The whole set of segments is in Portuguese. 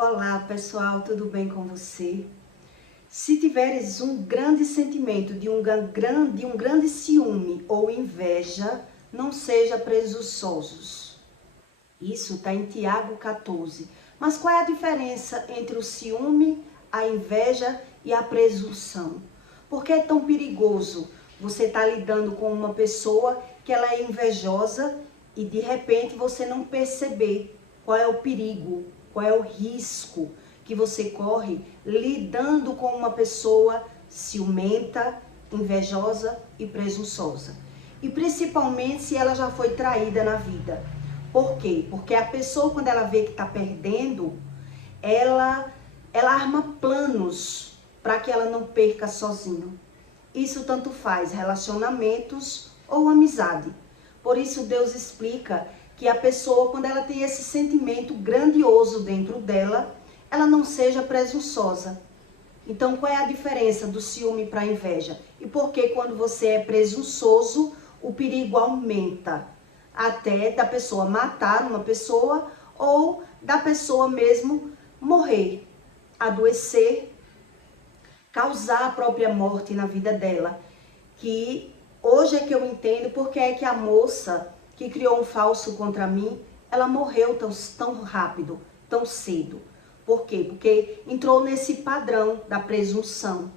Olá pessoal, tudo bem com você? Se tiveres um grande sentimento de um grande ciúme ou inveja, não seja presunçosos. Isso está em Tiago 14. Mas qual é a diferença entre o ciúme, a inveja e a presunção? Por que é tão perigoso você estar lidando com uma pessoa que ela é invejosa e de repente você não perceber qual é o perigo, qual é o risco que você corre lidando com uma pessoa ciumenta, invejosa e presunçosa? E principalmente se ela já foi traída na vida. Por quê? Porque a pessoa, quando ela vê que está perdendo, ela arma planos para que ela não perca sozinho. Isso tanto faz relacionamentos ou amizade. Por isso Deus explica que a pessoa, quando ela tem esse sentimento grandioso dentro dela, ela não seja presunçosa. Então, qual é a diferença do ciúme para a inveja? E por que quando você é presunçoso, o perigo aumenta? Até da pessoa matar uma pessoa ou da pessoa mesmo morrer, adoecer, causar a própria morte na vida dela. Que hoje é que eu entendo porque é que a moça que criou um falso contra mim, ela morreu tão rápido, tão cedo. Por quê? Porque entrou nesse padrão da presunção.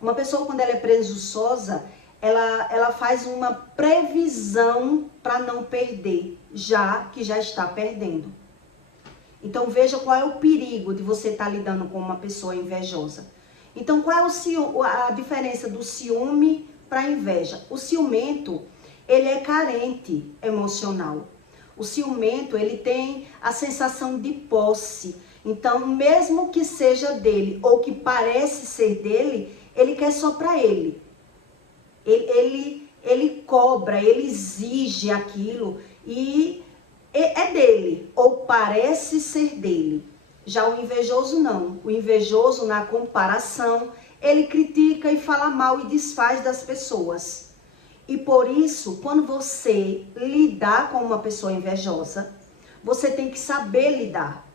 Uma pessoa, quando ela é presunçosa, ela faz uma previsão para não perder, já que já está perdendo. Então veja qual é o perigo de você estar lidando com uma pessoa invejosa. Então qual é a diferença do ciúme para a inveja? O ciumento, ele é carente emocional. O ciumento, ele tem a sensação de posse. Então, mesmo que seja dele ou que parece ser dele, ele quer só para ele. Ele cobra, ele exige aquilo e é dele, ou parece ser dele. Já o invejoso não. O invejoso, na comparação, ele critica e fala mal e desfaz das pessoas. E por isso, quando você lidar com uma pessoa invejosa, você tem que saber lidar.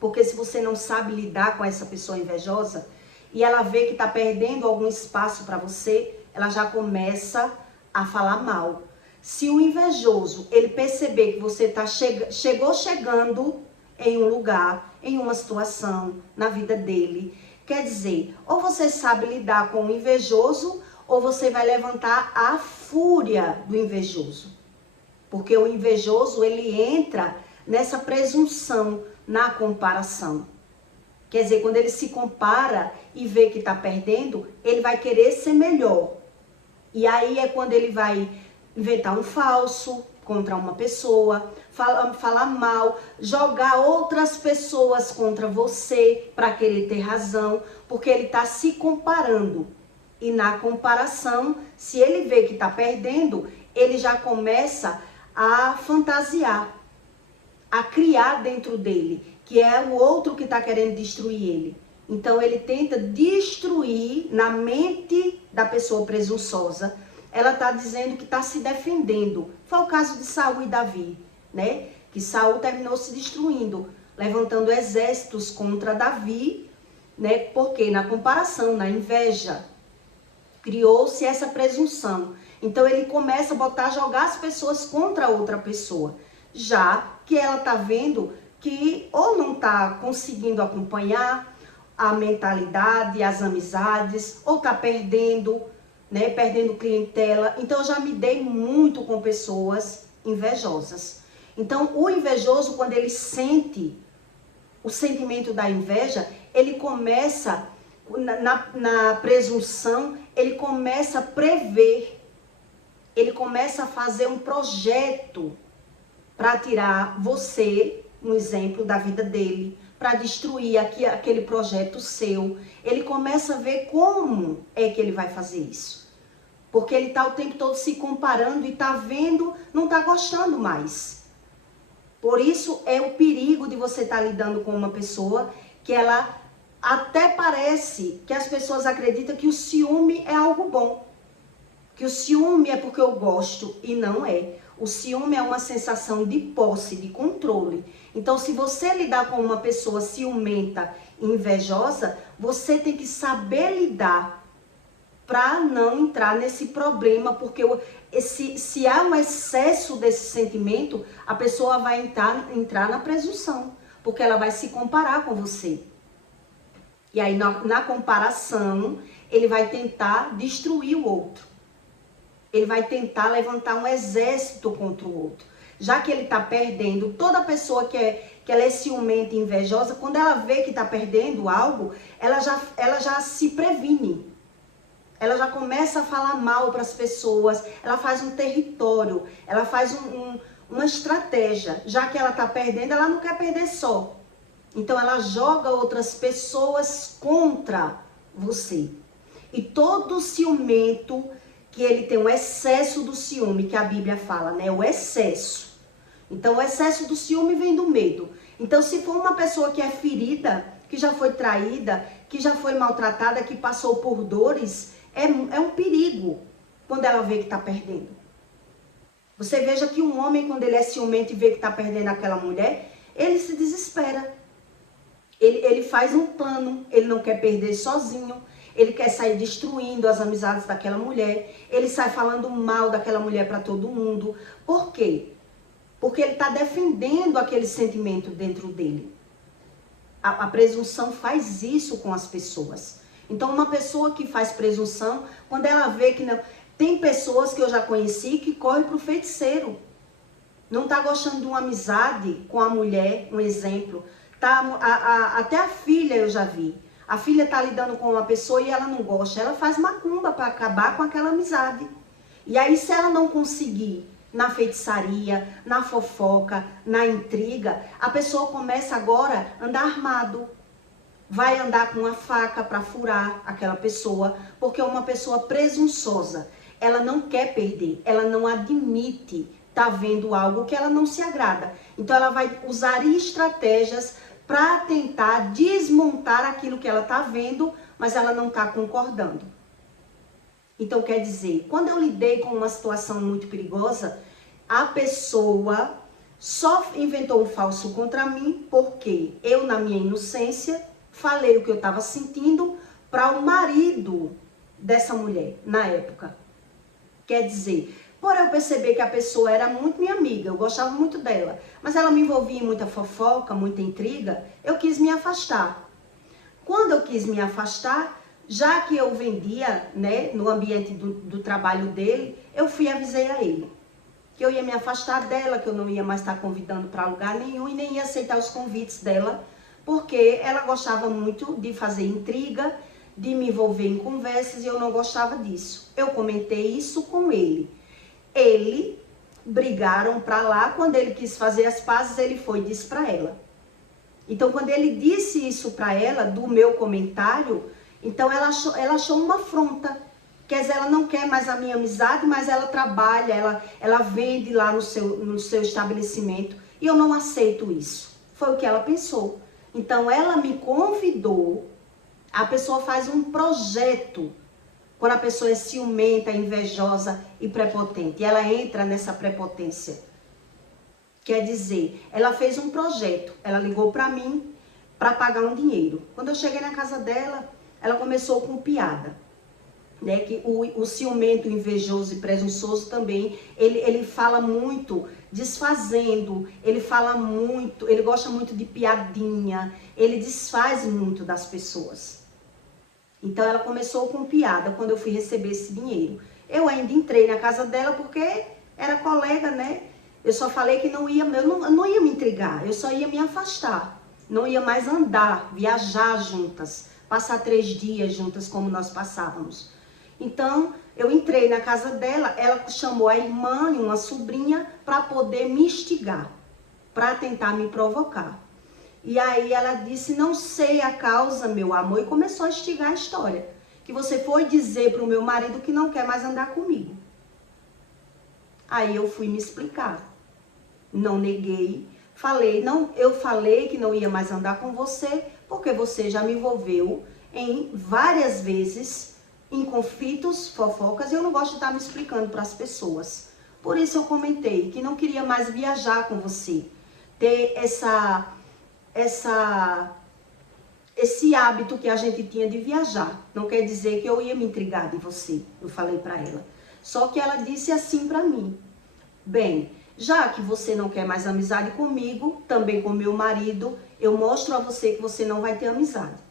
Porque se você não sabe lidar com essa pessoa invejosa e ela vê que está perdendo algum espaço para você, ela já começa a falar mal. Se o invejoso, ele perceber que você chegando em um lugar, em uma situação, na vida dele, quer dizer, ou você sabe lidar com o invejoso, ou você vai levantar a fúria do invejoso. Porque o invejoso, ele entra nessa presunção, na comparação. Quer dizer, quando ele se compara e vê que está perdendo, ele vai querer ser melhor. E aí é quando ele vai inventar um falso contra uma pessoa, falar mal, jogar outras pessoas contra você para querer ter razão, porque ele está se comparando. E na comparação, se ele vê que está perdendo, ele já começa a fantasiar, a criar dentro dele, que é o outro que está querendo destruir ele. Então ele tenta destruir na mente da pessoa presunçosa. Ela está dizendo que está se defendendo. Foi o caso de Saul e Davi, né? Que Saul terminou se destruindo, levantando exércitos contra Davi, né? Porque na comparação, na inveja, criou-se essa presunção. Então ele começa a jogar as pessoas contra outra pessoa, já que ela está vendo que ou não está conseguindo acompanhar a mentalidade, as amizades, ou está perdendo, né, perdendo clientela. Então eu já me dei muito com pessoas invejosas. Então o invejoso, quando ele sente o sentimento da inveja, ele começa na presunção, ele começa a prever, ele começa a fazer um projeto para tirar você, um exemplo da vida dele, para destruir aquele projeto seu. Ele começa a ver como é que ele vai fazer isso. Porque ele está o tempo todo se comparando e está vendo, não está gostando mais. Por isso é o perigo de você estar lidando com uma pessoa que ela até parece que as pessoas acreditam que o ciúme é algo bom. Que o ciúme é porque eu gosto, e não é. O ciúme é uma sensação de posse, de controle. Então, se você lidar com uma pessoa ciumenta e invejosa, você tem que saber lidar para não entrar nesse problema, porque se há um excesso desse sentimento, a pessoa vai entrar na presunção, porque ela vai se comparar com você. E aí, na comparação, ele vai tentar destruir o outro. Ele vai tentar levantar um exército contra o outro. Já que ele está perdendo, toda pessoa que ela é ciumenta e invejosa, quando ela vê que está perdendo algo, ela já se previne. Ela já começa a falar mal para as pessoas, ela faz um território, ela faz uma estratégia. Já que ela está perdendo, ela não quer perder só. Então ela joga outras pessoas contra você. E todo ciumento, que ele tem um excesso do ciúme, que a Bíblia fala, né? O excesso. Então o excesso do ciúme vem do medo. Então se for uma pessoa que é ferida, que já foi traída, que já foi maltratada, que passou por dores, é um perigo quando ela vê que está perdendo. Você veja que um homem, quando ele é ciumento e vê que está perdendo aquela mulher, ele se desespera. Ele faz um plano, ele não quer perder sozinho, ele quer sair destruindo as amizades daquela mulher, ele sai falando mal daquela mulher para todo mundo. Por quê? Porque ele está defendendo aquele sentimento dentro dele. A presunção faz isso com as pessoas. Então, uma pessoa que faz presunção, quando ela vê que não... Tem pessoas que eu já conheci que correm para o feiticeiro. Não está gostando de uma amizade com a mulher, um exemplo. Até a filha eu já vi. A filha está lidando com uma pessoa e ela não gosta. Ela faz macumba para acabar com aquela amizade. E aí, se ela não conseguir na feitiçaria, na fofoca, na intriga, a pessoa começa agora a andar armado. Vai andar com uma faca para furar aquela pessoa, porque é uma pessoa presunçosa. Ela não quer perder, ela não admite estar vendo algo que ela não se agrada. Então ela vai usar estratégias para tentar desmontar aquilo que ela está vendo, mas ela não está concordando. Então quer dizer, quando eu lidei com uma situação muito perigosa, a pessoa só inventou um falso contra mim, porque eu, na minha inocência, falei o que eu estava sentindo para o marido dessa mulher, na época. Quer dizer, por eu perceber que a pessoa era muito minha amiga, eu gostava muito dela, mas ela me envolvia em muita fofoca, muita intriga, eu quis me afastar. Quando eu quis me afastar, já que eu vendia, né, no ambiente do trabalho dele, eu fui e avisei a ele que eu ia me afastar dela, que eu não ia mais estar convidando para lugar nenhum e nem ia aceitar os convites dela, porque ela gostava muito de fazer intriga, de me envolver em conversas e eu não gostava disso. Eu comentei isso com ele. Ele brigaram para lá, quando ele quis fazer as pazes, ele foi e disse para ela. Então, quando ele disse isso para ela, do meu comentário, então ela achou uma afronta. Quer dizer, ela não quer mais a minha amizade, mas ela trabalha, ela vende lá no seu estabelecimento e eu não aceito isso. Foi o que ela pensou. Então, ela me convidou, a pessoa faz um projeto, quando a pessoa é ciumenta, invejosa e prepotente, e ela entra nessa prepotência. Quer dizer, ela fez um projeto, ela ligou para mim para pagar um dinheiro. Quando eu cheguei na casa dela, ela começou com piada. Né, que o ciumento, invejoso e presunçoso também, ele fala muito desfazendo, ele gosta muito de piadinha, ele desfaz muito das pessoas. Então ela começou com piada quando eu fui receber esse dinheiro. Eu ainda entrei na casa dela porque era colega, né? Eu só falei que eu não ia me intrigar, eu só ia me afastar. Não ia mais andar, viajar juntas, passar 3 dias juntas como nós passávamos. Então, eu entrei na casa dela, ela chamou a irmã e uma sobrinha para poder me instigar, para tentar me provocar. E aí ela disse, não sei a causa, meu amor, e começou a instigar a história. Que você foi dizer para o meu marido que não quer mais andar comigo. Aí eu fui me explicar. Não neguei, eu falei que não ia mais andar com você, porque você já me envolveu em várias vezes em conflitos, fofocas, e eu não gosto de estar me explicando para as pessoas. Por isso eu comentei que não queria mais viajar com você, ter esse hábito que a gente tinha de viajar. Não quer dizer que eu ia me intrigar de você, eu falei para ela. Só que ela disse assim para mim: bem, já que você não quer mais amizade comigo, também com meu marido, eu mostro a você que você não vai ter amizade.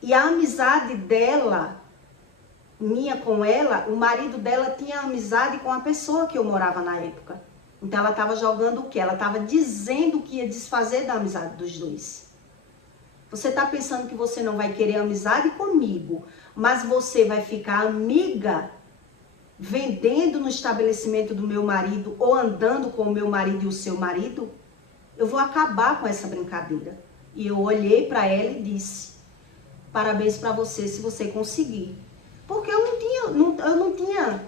E a amizade dela, minha com ela, o marido dela tinha amizade com a pessoa que eu morava na época. Então ela estava jogando o quê? Ela estava dizendo que ia desfazer da amizade dos dois. Você está pensando que você não vai querer amizade comigo, mas você vai ficar amiga vendendo no estabelecimento do meu marido ou andando com o meu marido e o seu marido? Eu vou acabar com essa brincadeira. E eu olhei para ela e disse: parabéns para você se você conseguir. Porque eu não tinha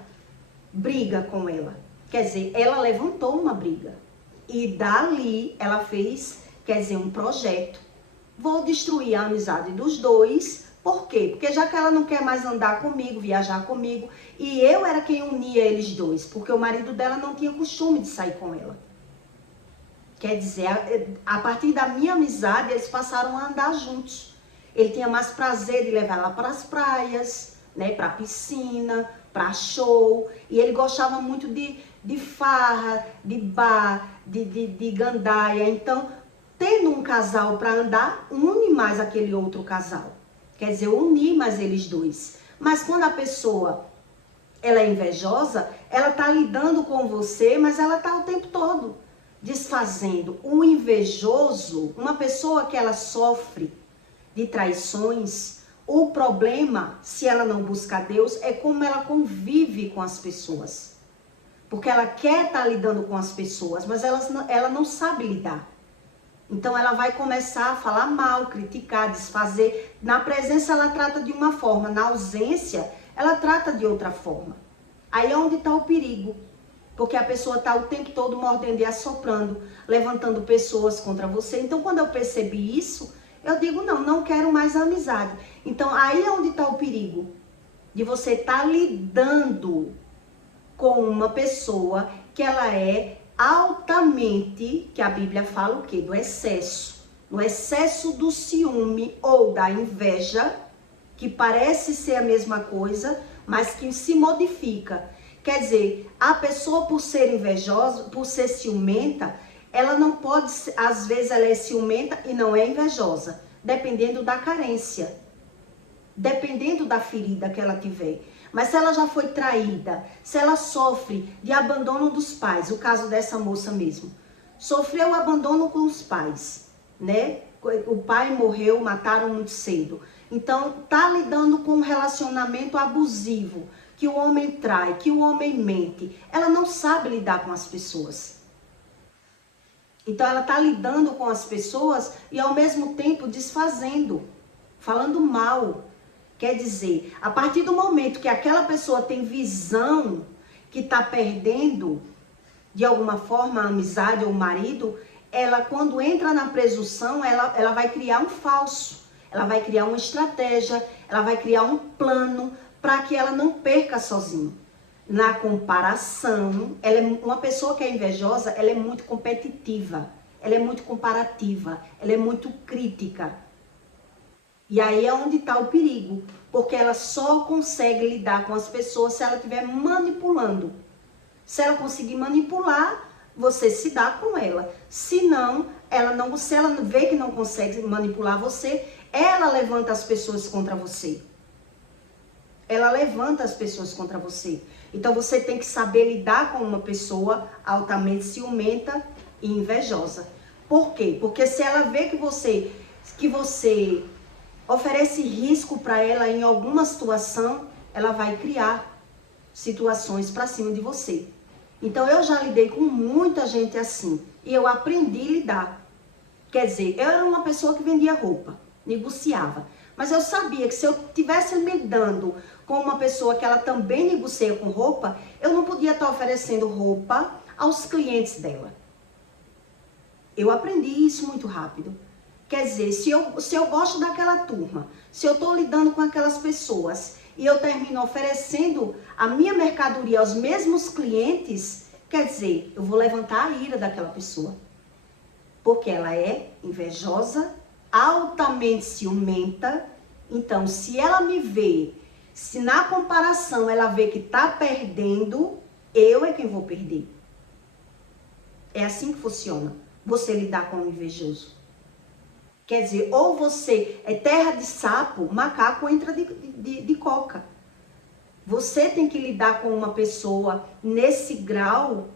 briga com ela. Quer dizer, ela levantou uma briga. E dali ela fez, quer dizer, um projeto. Vou destruir a amizade dos dois. Por quê? Porque já que ela não quer mais andar comigo, viajar comigo, e eu era quem unia eles dois, porque o marido dela não tinha costume de sair com ela. Quer dizer, a partir da minha amizade, eles passaram a andar juntos. Ele tinha mais prazer de levar ela para as praias, né, para a piscina, para show, e ele gostava muito de farra, de bar, de gandaia. Então, tendo um casal para andar, une mais aquele outro casal. Quer dizer, unir mais eles dois. Mas quando a pessoa, ela é invejosa, ela tá lidando com você, mas ela tá o tempo todo desfazendo. O invejoso, uma pessoa que ela sofre de traições, o problema, se ela não busca Deus, é como ela convive com as pessoas. Porque ela quer estar lidando com as pessoas, mas ela não sabe lidar. Então ela vai começar a falar mal, criticar, desfazer. Na presença ela trata de uma forma, na ausência ela trata de outra forma. Aí é onde está o perigo. Porque a pessoa está o tempo todo mordendo e assoprando, levantando pessoas contra você. Então quando eu percebi isso, eu digo: não quero mais a amizade. Então aí é onde está o perigo. De você estar lidando com uma pessoa que ela é altamente, que a Bíblia fala o quê? Do excesso. No excesso do ciúme ou da inveja, que parece ser a mesma coisa, mas que se modifica. Quer dizer, a pessoa, por ser invejosa, por ser ciumenta, ela não pode, às vezes ela é ciumenta e não é invejosa, dependendo da carência, dependendo da ferida que ela tiver. Mas se ela já foi traída, se ela sofre de abandono dos pais, o caso dessa moça mesmo, sofreu abandono com os pais, né? O pai morreu, mataram muito cedo. Então, tá lidando com um relacionamento abusivo, que o homem trai, que o homem mente. Ela não sabe lidar com as pessoas. Então, ela tá lidando com as pessoas e ao mesmo tempo desfazendo, falando mal. Quer dizer, a partir do momento que aquela pessoa tem visão que está perdendo, de alguma forma, a amizade ou o marido, ela, quando entra na presunção, ela vai criar um falso. Ela vai criar uma estratégia, ela vai criar um plano para que ela não perca sozinha. Na comparação, ela é uma pessoa que é invejosa, ela é muito competitiva, ela é muito comparativa, ela é muito crítica. E aí é onde está o perigo, porque ela só consegue lidar com as pessoas se ela estiver manipulando. Se ela conseguir manipular, você se dá com ela. Se não, se ela vê que não consegue manipular você, ela levanta as pessoas contra você. Ela levanta as pessoas contra você. Então você tem que saber lidar com uma pessoa altamente ciumenta e invejosa. Por quê? Porque se ela vê que você oferece risco para ela em alguma situação, ela vai criar situações para cima de você. Então eu já lidei com muita gente assim e eu aprendi a lidar. Quer dizer, eu era uma pessoa que vendia roupa, negociava, mas eu sabia que se eu estivesse lidando com uma pessoa que ela também negocia com roupa, eu não podia estar oferecendo roupa aos clientes dela. Eu aprendi isso muito rápido. Quer dizer, se eu gosto daquela turma, se eu estou lidando com aquelas pessoas e eu termino oferecendo a minha mercadoria aos mesmos clientes, quer dizer, eu vou levantar a ira daquela pessoa. Porque ela é invejosa, altamente ciumenta. Então, se ela me vê, se na comparação ela vê que tá perdendo, eu é quem vou perder. É assim que funciona, você lidar com o invejoso. Quer dizer, ou você é terra de sapo, macaco entra de coca. Você tem que lidar com uma pessoa nesse grau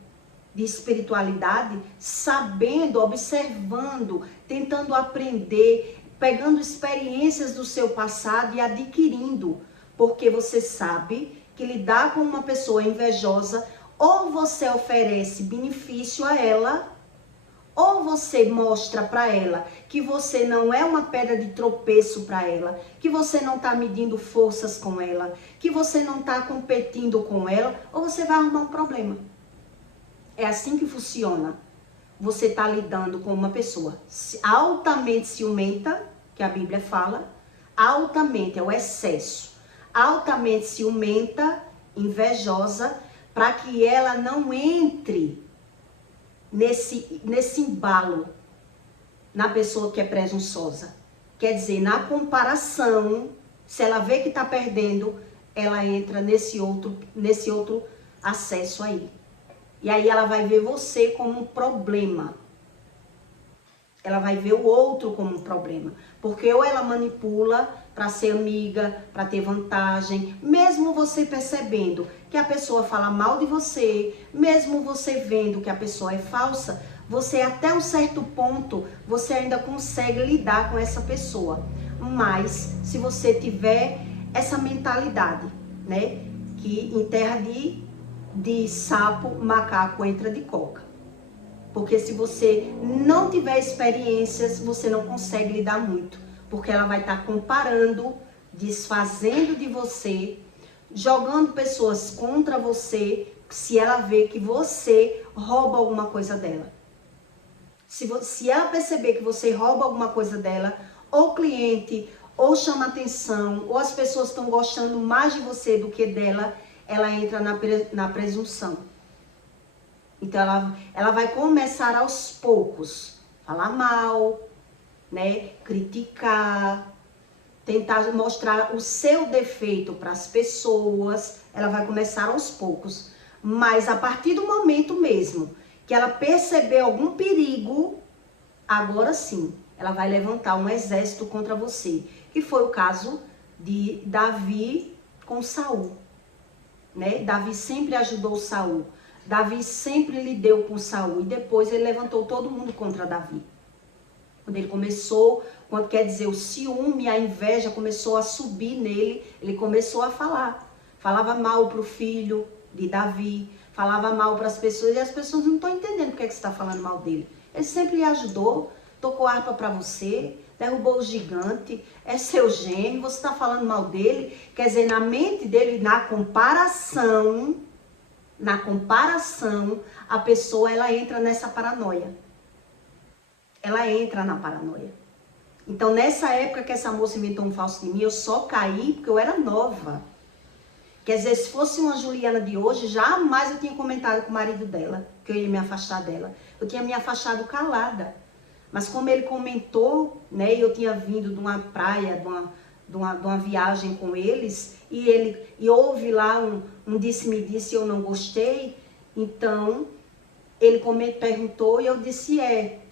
de espiritualidade, sabendo, observando, tentando aprender, pegando experiências do seu passado e adquirindo. Porque você sabe que lidar com uma pessoa invejosa, ou você oferece benefício a ela, ou você mostra para ela que você não é uma pedra de tropeço para ela, que você não está medindo forças com ela, que você não está competindo com ela, ou você vai arrumar um problema. É assim que funciona. Você está lidando com uma pessoa altamente ciumenta, que a Bíblia fala, altamente é o excesso, altamente ciumenta, invejosa, para que ela não entre nesse embalo na pessoa que é presunçosa. Quer dizer, na comparação, se ela vê que está perdendo, ela entra nesse outro acesso aí. E aí ela vai ver você como um problema. Ela vai ver o outro como um problema. Porque ou ela manipula para ser amiga, para ter vantagem, mesmo você percebendo que a pessoa fala mal de você, mesmo você vendo que a pessoa é falsa, você até um certo ponto, você ainda consegue lidar com essa pessoa. Mas se você tiver essa mentalidade, né, que em terra de sapo, macaco entra de coca. Porque se você não tiver experiências, você não consegue lidar muito. Porque ela vai estar comparando, desfazendo de você, jogando pessoas contra você, se ela vê que você rouba alguma coisa dela. Se ela perceber que você rouba alguma coisa dela, ou cliente, ou chama atenção, ou as pessoas estão gostando mais de você do que dela, ela entra na presunção. Então, ela vai começar aos poucos, falar mal, né? Criticar, tentar mostrar o seu defeito para as pessoas. Ela vai começar aos poucos. Mas a partir do momento mesmo que ela perceber algum perigo, agora sim, ela vai levantar um exército contra você. Que foi o caso de Davi com Saul. Né? Davi sempre ajudou Saul. Davi sempre lidou com Saul. E depois ele levantou todo mundo contra Davi. Quando ele começou, quando quer dizer o ciúme, a inveja começou a subir nele, ele começou a falar. Falava mal para o filho de Davi, falava mal para as pessoas, e as pessoas não estão entendendo porque é que você está falando mal dele. Ele sempre lhe ajudou, tocou harpa para você, derrubou o gigante, é seu gêmeo, você está falando mal dele. Quer dizer, na mente dele, na comparação, a pessoa ela entra nessa paranoia. Ela entra na paranoia. Então, nessa época que essa moça inventou um falso de mim, eu só caí porque eu era nova. Quer dizer, se fosse uma Juliana de hoje, jamais eu tinha comentado com o marido dela, que eu ia me afastar dela. Eu tinha me afastado calada. Mas como ele comentou, né, eu tinha vindo de uma praia, de uma viagem com eles, e houve lá um disse-me-disse e eu não gostei, então ele perguntou e eu disse,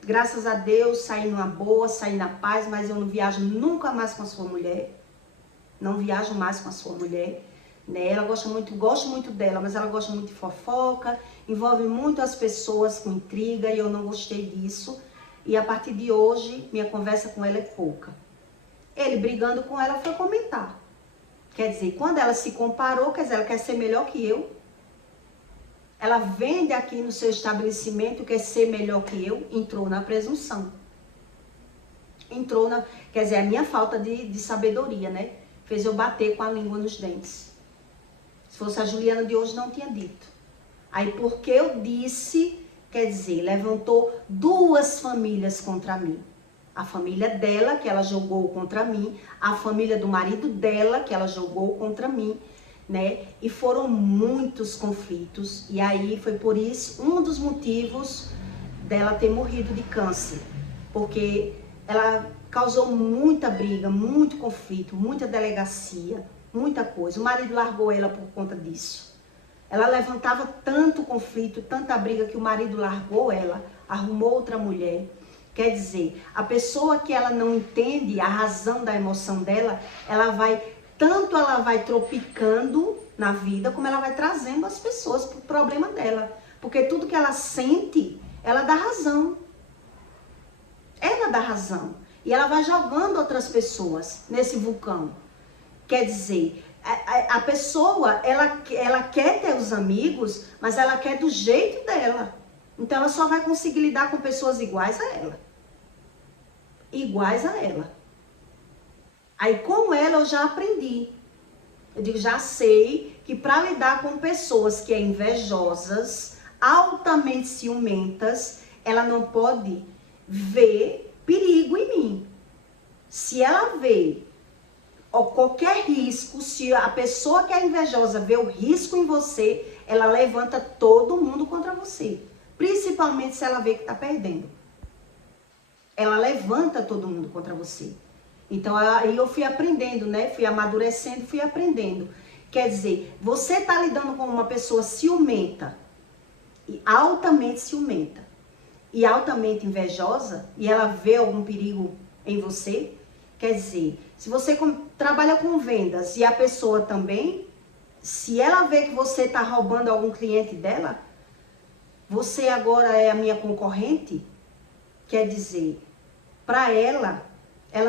graças a Deus, saí numa boa, saí na paz, mas eu não viajo nunca mais com a sua mulher. Não viajo mais com a sua mulher. Né? Ela gosto muito dela, mas ela gosta muito de fofoca, envolve muito as pessoas com intriga e eu não gostei disso. E a partir de hoje, minha conversa com ela é pouca. Ele brigando com ela foi comentar. Quer dizer, quando ela se comparou, quer dizer, ela quer ser melhor que eu. Ela vende aqui no seu estabelecimento, quer ser melhor que eu, entrou na presunção. Quer dizer, a minha falta de sabedoria, né? Fez eu bater com a língua nos dentes. Se fosse a Juliana de hoje, não tinha dito. Aí, porque eu disse, quer dizer, levantou duas famílias contra mim. A família dela, que ela jogou contra mim, a família do marido dela, que ela jogou contra mim, né? E foram muitos conflitos. E aí foi por isso, um dos motivos dela ter morrido de câncer, porque ela causou muita briga, muito conflito, muita delegacia, muita coisa. O marido largou ela por conta disso. Ela levantava tanto conflito, tanta briga, que o marido largou ela, arrumou outra mulher. Quer dizer, a pessoa que ela não entende a razão da emoção dela, ela vai tropicando na vida, como ela vai trazendo as pessoas pro problema dela. Porque tudo que ela sente, ela dá razão. Ela dá razão. E ela vai jogando outras pessoas nesse vulcão. Quer dizer, a pessoa, ela quer ter os amigos, mas ela quer do jeito dela. Então ela só vai conseguir lidar com pessoas iguais a ela. Iguais a ela. Aí com ela eu já aprendi. Eu digo, já sei que para lidar com pessoas que é invejosas, altamente ciumentas, ela não pode ver perigo em mim. Se ela vê qualquer risco, se a pessoa que é invejosa vê o risco em você, ela levanta todo mundo contra você. Principalmente se ela vê que está perdendo. Ela levanta todo mundo contra você. Então aí eu fui aprendendo, né? Fui amadurecendo, fui aprendendo. Quer dizer, você está lidando com uma pessoa ciumenta, e altamente ciumenta, e altamente invejosa, e ela vê algum perigo em você. Quer dizer, se você trabalha com vendas e a pessoa também, se ela vê que você está roubando algum cliente dela, você agora é a minha concorrente, quer dizer, para ela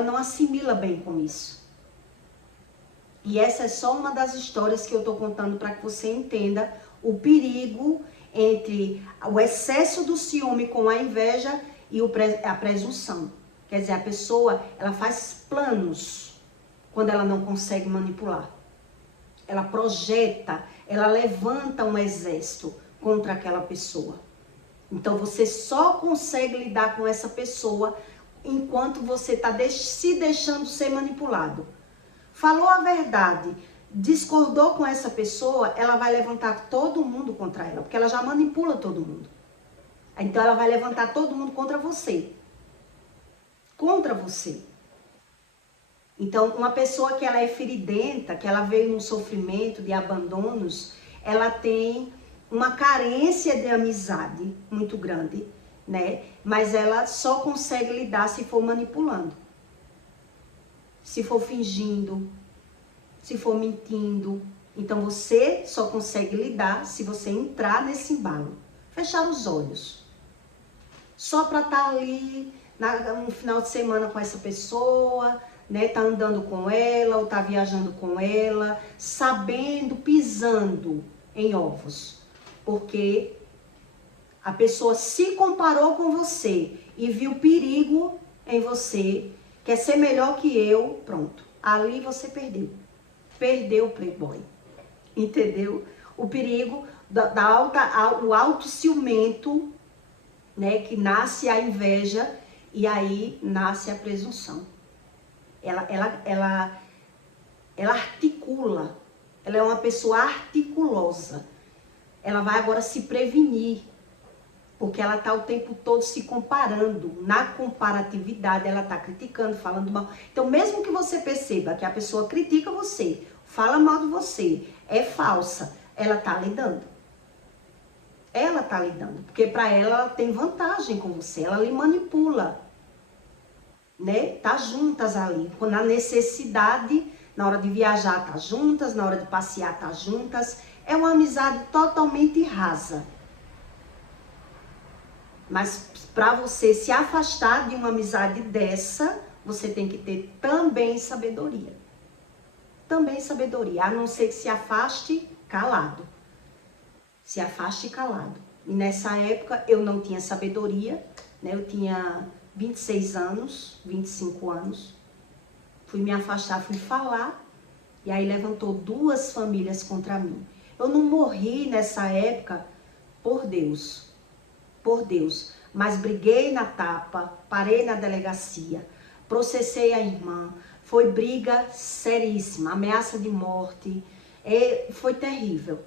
não assimila bem com isso. E essa é só uma das histórias que eu estou contando para que você entenda o perigo entre o excesso do ciúme com a inveja e a presunção. Quer dizer, a pessoa, ela faz planos quando ela não consegue manipular. Ela projeta, ela levanta um exército contra aquela pessoa. Então você só consegue lidar com essa pessoa enquanto você está se deixando ser manipulado. Falou a verdade, discordou com essa pessoa, ela vai levantar todo mundo contra ela, porque ela já manipula todo mundo. Então ela vai levantar todo mundo contra você. Contra você. Então, uma pessoa que ela é feridenta, que ela veio num sofrimento de abandonos, ela tem uma carência de amizade muito grande, né? Mas ela só consegue lidar se for manipulando. Se for fingindo, se for mentindo. Então você só consegue lidar se você entrar nesse embalo. Fechar os olhos. Só para estar ali no final de semana com essa pessoa, né? Tá andando com ela ou tá viajando com ela, sabendo, pisando em ovos. Porque a pessoa se comparou com você e viu perigo em você, quer ser melhor que eu, pronto. Ali você perdeu. Perdeu o playboy. Entendeu? O perigo o alto ciumento, né? Que nasce a inveja e aí nasce a presunção. Ela articula. Ela é uma pessoa articulosa. Ela vai agora se prevenir. Porque ela está o tempo todo se comparando. Na comparatividade, ela está criticando, falando mal. Então, mesmo que você perceba que a pessoa critica você, fala mal de você, é falsa, ela está lidando. Ela está lidando. Porque para ela tem vantagem com você. Ela lhe manipula. Né? Tá juntas ali. Na necessidade, na hora de viajar, tá juntas. Na hora de passear, tá juntas. É uma amizade totalmente rasa. Mas para você se afastar de uma amizade dessa, você tem que ter também sabedoria. Também sabedoria, a não ser que se afaste calado. Se afaste calado. E nessa época eu não tinha sabedoria, né? Eu tinha 26 anos, 25 anos. Fui me afastar, fui falar, e aí levantou 2 famílias contra mim. Eu não morri nessa época por Deus. Por Deus, mas briguei na tapa, parei na delegacia, processei a irmã, foi briga seríssima, ameaça de morte, foi terrível,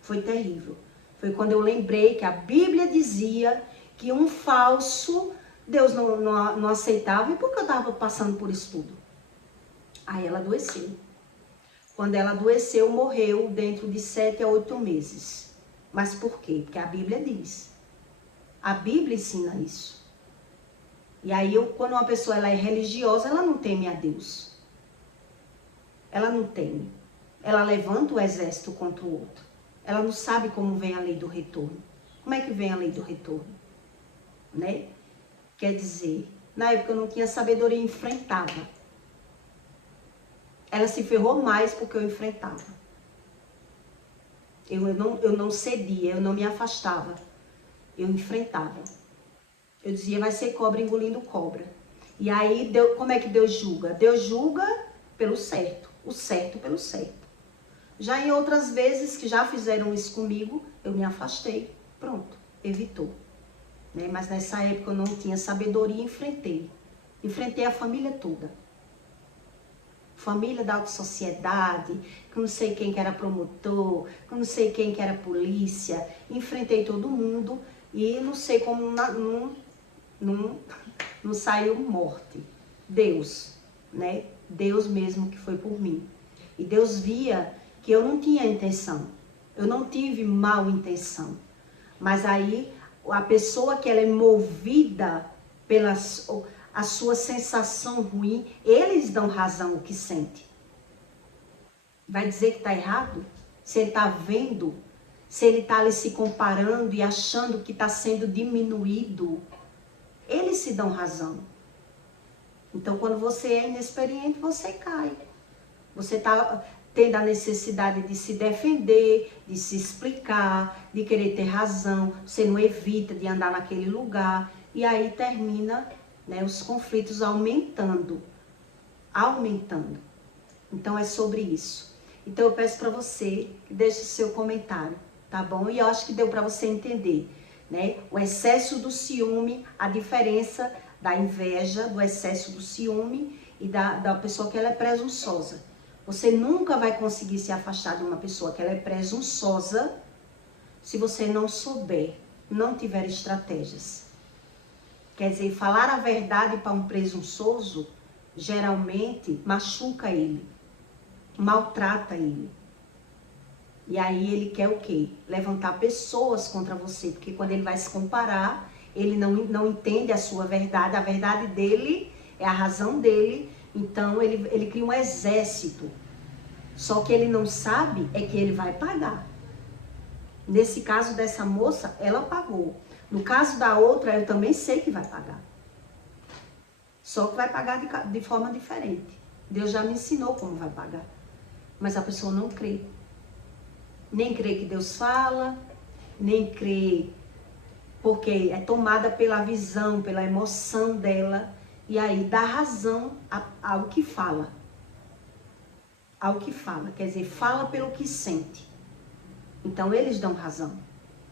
foi terrível. Foi quando eu lembrei que a Bíblia dizia que um falso Deus não aceitava. E por que eu estava passando por isso tudo? Aí ela adoeceu. Quando ela adoeceu, morreu dentro de 7 a 8 meses. Mas por quê? Porque a Bíblia diz. A Bíblia ensina isso. E aí, quando uma pessoa ela é religiosa, ela não teme a Deus. Ela não teme. Ela levanta o exército contra o outro. Ela não sabe como vem a lei do retorno. Como é que vem a lei do retorno? Né? Quer dizer, na época eu não tinha sabedoria e enfrentava. Ela se ferrou mais porque eu enfrentava. Eu não cedia, eu não me afastava. Eu enfrentava. Eu dizia, vai ser cobra engolindo cobra. E aí, como é que Deus julga? Deus julga pelo certo. O certo pelo certo. Já em outras vezes que já fizeram isso comigo, eu me afastei. Pronto, evitou. Né? Mas nessa época eu não tinha sabedoria e enfrentei. Enfrentei a família toda. Família da alta sociedade, que não sei quem que era promotor, que não sei quem que era polícia. Enfrentei todo mundo e não sei como não saiu morte. Deus, né? Deus mesmo que foi por mim. E Deus via que eu não tinha intenção. Eu não tive mal intenção. Mas aí, a pessoa que ela é movida pela a sua sensação ruim, eles dão razão ao que sente. Vai dizer que está errado? Se ele está vendo, se ele está ali se comparando e achando que está sendo diminuído, eles se dão razão. Então, quando você é inexperiente, você cai. Você está tendo a necessidade de se defender, de se explicar, de querer ter razão. Você não evita de andar naquele lugar. E aí termina, né, os conflitos aumentando. Aumentando. Então, é sobre isso. Então, eu peço para você que deixe o seu comentário, tá bom? E eu acho que deu para você entender, né? O excesso do ciúme, a diferença da inveja, do excesso do ciúme e da pessoa que ela é presunçosa. Você nunca vai conseguir se afastar de uma pessoa que ela é presunçosa se você não souber, não tiver estratégias. Quer dizer, falar a verdade para um presunçoso, geralmente machuca ele, maltrata ele. E aí ele quer o quê? Levantar pessoas contra você, porque quando ele vai se comparar, ele não entende a sua verdade, a verdade dele é a razão dele, então ele cria um exército. Só que ele não sabe é que ele vai pagar. Nesse caso dessa moça, ela pagou. No caso da outra, eu também sei que vai pagar. Só que vai pagar de forma diferente. Deus já me ensinou como vai pagar. Mas a pessoa não crê. Nem crê que Deus fala, nem crê porque é tomada pela visão, pela emoção dela, e aí dá razão ao que fala. Ao que fala, quer dizer, fala pelo que sente. Então eles dão razão,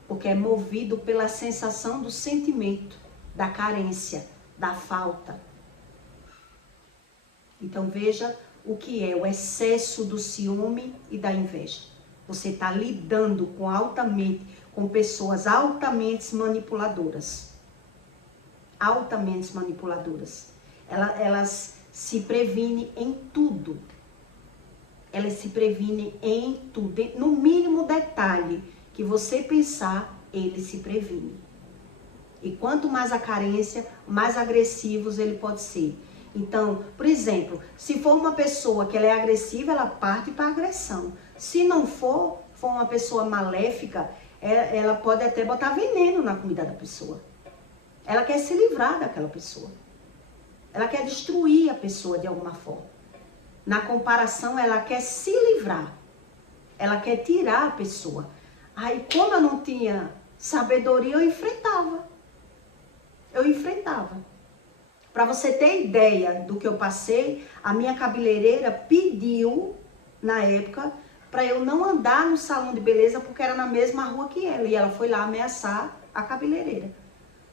porque é movido pela sensação do sentimento, da carência, da falta. Então veja o que é o excesso do ciúme e da inveja. Você está lidando com pessoas altamente manipuladoras. Altamente manipuladoras. Elas se previnem em tudo. Elas se previnem em tudo. No mínimo detalhe que você pensar, ele se previne. E quanto mais a carência, mais agressivos ele pode ser. Então, por exemplo, se for uma pessoa que ela é agressiva, ela parte para agressão. Se não for uma pessoa maléfica, ela pode até botar veneno na comida da pessoa. Ela quer se livrar daquela pessoa. Ela quer destruir a pessoa de alguma forma. Na comparação, ela quer se livrar. Ela quer tirar a pessoa. Aí, como eu não tinha sabedoria, eu enfrentava. Para você ter ideia do que eu passei, a minha cabeleireira pediu, na época, para eu não andar no salão de beleza, porque era na mesma rua que ela. E ela foi lá ameaçar a cabeleireira.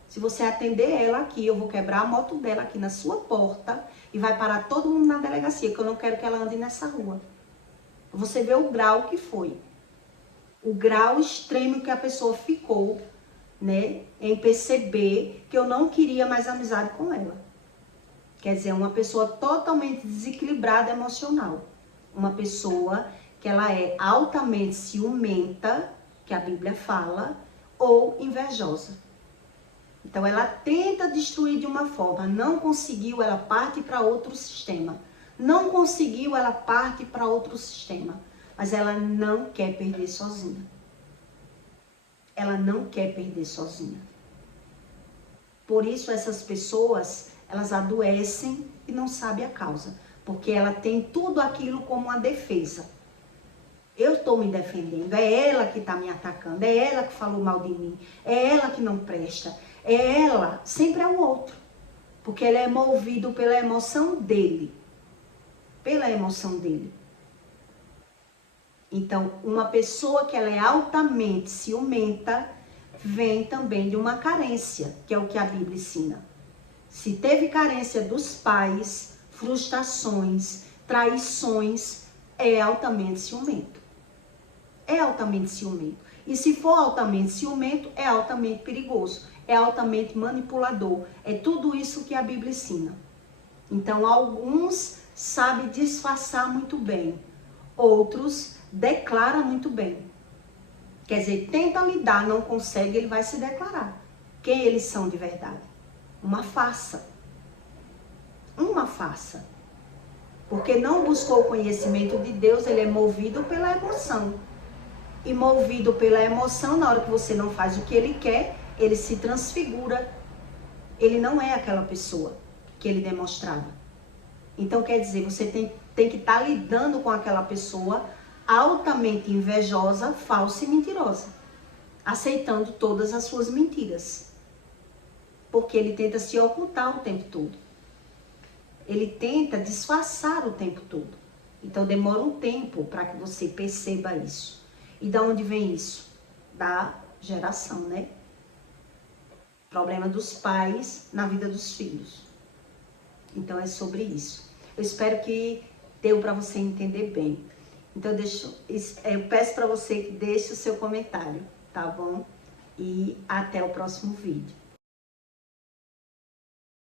Se você atender ela aqui, eu vou quebrar a moto dela aqui na sua porta e vai parar todo mundo na delegacia, que eu não quero que ela ande nessa rua. Você vê o grau que foi. O grau extremo que a pessoa ficou né, em perceber que eu não queria mais amizade com ela. Quer dizer, uma pessoa totalmente desequilibrada emocional. Uma pessoa que ela é altamente ciumenta, que a Bíblia fala, ou invejosa. Então ela tenta destruir de uma forma, não conseguiu, ela parte para outro sistema. Não conseguiu, ela parte para outro sistema. Mas ela não quer perder sozinha. Ela não quer perder sozinha. Por isso essas pessoas, elas adoecem e não sabem a causa. Porque ela tem tudo aquilo como uma defesa. Eu estou me defendendo, é ela que está me atacando, é ela que falou mal de mim, é ela que não presta, é ela, sempre é o outro. Porque ele é movido pela emoção dele. Pela emoção dele. Então, uma pessoa que ela é altamente ciumenta, vem também de uma carência, que é o que a Bíblia ensina. Se teve carência dos pais, frustrações, traições, é altamente ciumento. É altamente ciumento. E se for altamente ciumento, é altamente perigoso, é altamente manipulador. É tudo isso que a Bíblia ensina. Então, alguns sabem disfarçar muito bem, outros declaram muito bem. Quer dizer, tenta lidar, não consegue, ele vai se declarar. Quem eles são de verdade? Uma farsa. Uma farsa. Porque não buscou o conhecimento de Deus, ele é movido pela emoção. E movido pela emoção, na hora que você não faz o que ele quer, ele se transfigura. Ele não é aquela pessoa que ele demonstrava. Então, quer dizer, você tem que estar lidando com aquela pessoa altamente invejosa, falsa e mentirosa. Aceitando todas as suas mentiras. Porque ele tenta se ocultar o tempo todo. Ele tenta disfarçar o tempo todo. Então, demora um tempo para que você perceba isso. E de onde vem isso? Da geração, né? Problema dos pais na vida dos filhos. Então, é sobre isso. Eu espero que deu para você entender bem. Então, eu peço para você que deixe o seu comentário, tá bom? E até o próximo vídeo.